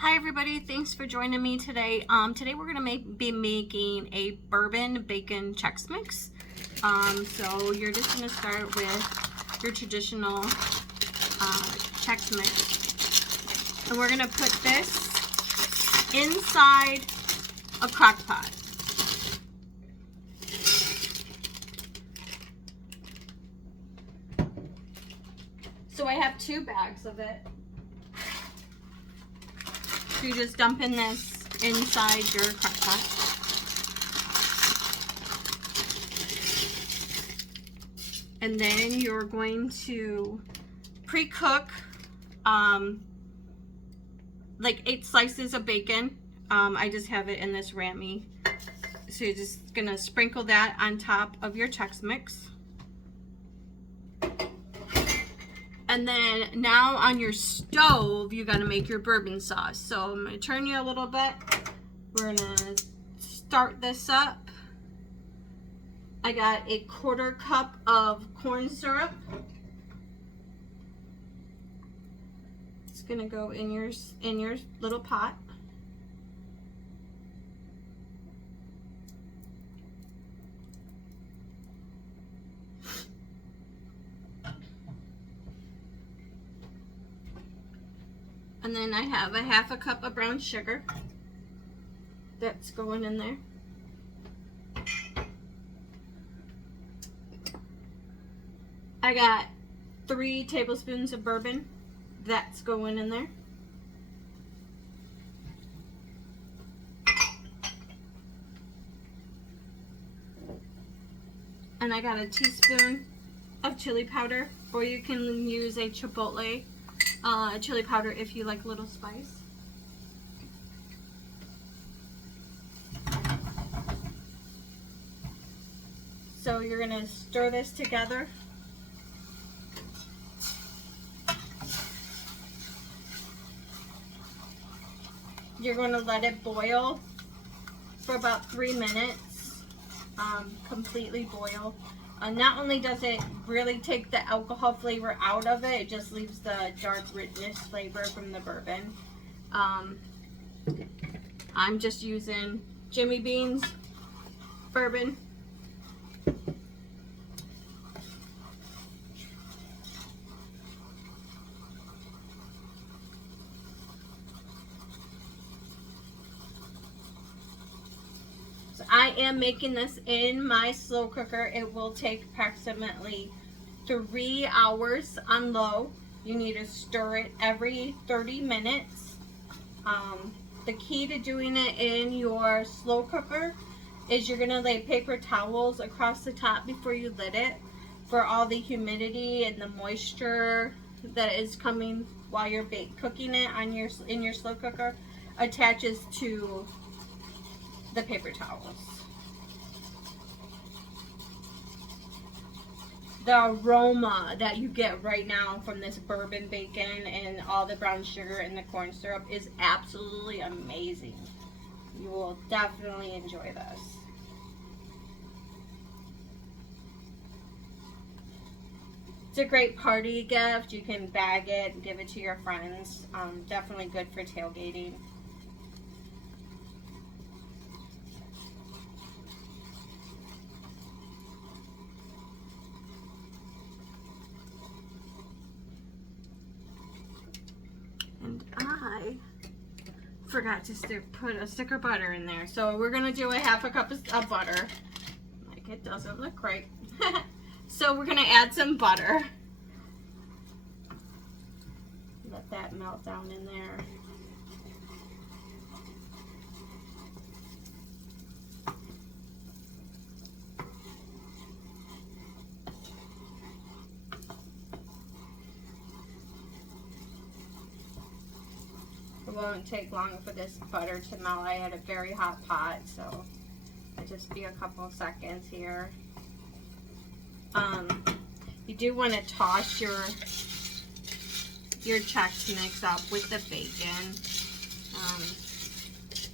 Hi everybody, thanks for joining me today. Today we're gonna be making a bourbon bacon Chex mix. So you're just gonna start with your traditional Chex mix, and we're gonna put this inside a crock pot. So I have 2 bags of it. So you just dump in this inside your crock pot. And then you're going to pre-cook like 8 slices of bacon. I just have it in this Rammy. So you're just gonna sprinkle that on top of your Chex mix. And then now on your stove, you gotta make your bourbon sauce. So I'm gonna turn you a little bit. We're gonna start this up. I got a 1/4 cup of corn syrup. It's gonna go in your little pot. And then I have a 1/2 cup of brown sugar. That's going in there. I got 3 tablespoons of bourbon. That's going in there. And I got a teaspoon of chili powder, or you can use a chipotle chili powder if you like a little spice. So you're gonna stir this together. You're gonna let it boil for about 3 minutes, completely boil. Not only does it really take the alcohol flavor out of it, it just leaves the dark richness flavor from the bourbon. I'm just using Jimmy Bean's bourbon. I am making this in my slow cooker. It will take approximately 3 hours on low. You need to stir it every 30 minutes. The key to doing it in your slow cooker is you're going to lay paper towels across the top before you lid it for all the humidity and the moisture that is coming while you're cooking it on in your slow cooker attaches to the paper towels. The aroma that you get right now from this bourbon bacon and all the brown sugar and the corn syrup is absolutely amazing. You will definitely enjoy this. It's a great party gift. You can bag it and give it to your friends. Definitely good for tailgating. And I forgot to put a stick of butter in there. So we're going to do a 1/2 cup of butter. Like, it doesn't look right. So we're going to add some butter. Let that melt down in there. It won't take long for this butter to melt. I had a very hot pot, so it'll just be a couple of seconds here. You do want to toss your Chex mix up with the bacon.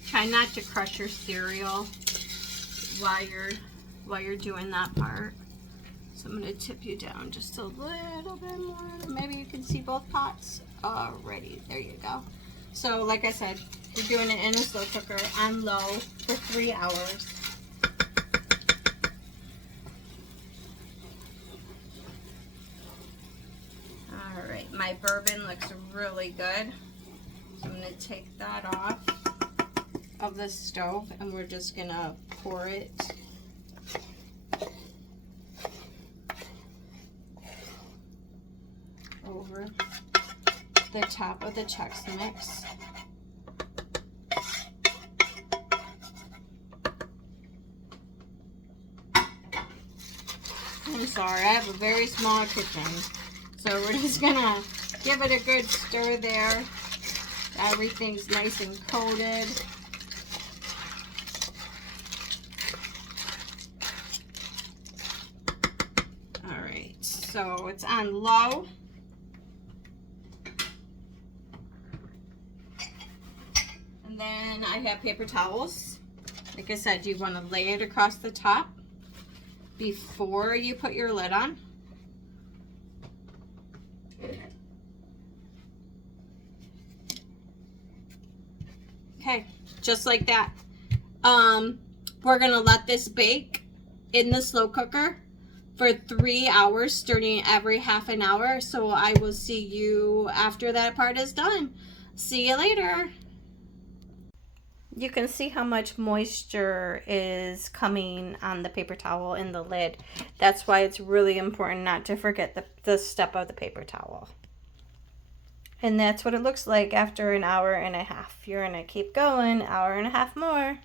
Try not to crush your cereal while you're doing that part. So I'm going to tip you down just a little bit more. Maybe you can see both pots. Alrighty, there you go. So like I said, you're doing it in a slow cooker on low for 3 hours. All right, my bourbon looks really good. So I'm gonna take that off of the stove and we're just gonna pour it over the top of the Chex Mix. I'm sorry, I have a very small kitchen. So we're just gonna give it a good stir there. Everything's nice and coated. All right, so it's on low. And then I have paper towels. Like I said, you want to lay it across the top before you put your lid on. Okay, just like that. We're gonna let this bake in the slow cooker for 3 hours, stirring every half an hour. So I will see you after that part is done. See you later. You can see how much moisture is coming on the paper towel in the lid. That's why it's really important not to forget the step of the paper towel. And that's what it looks like after an hour and a half. You're gonna keep going, hour and a half more.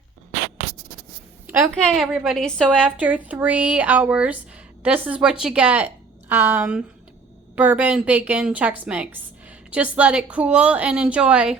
Okay, everybody, so after 3 hours, this is what you get. Bourbon, bacon, Chex Mix. Just let it cool and enjoy.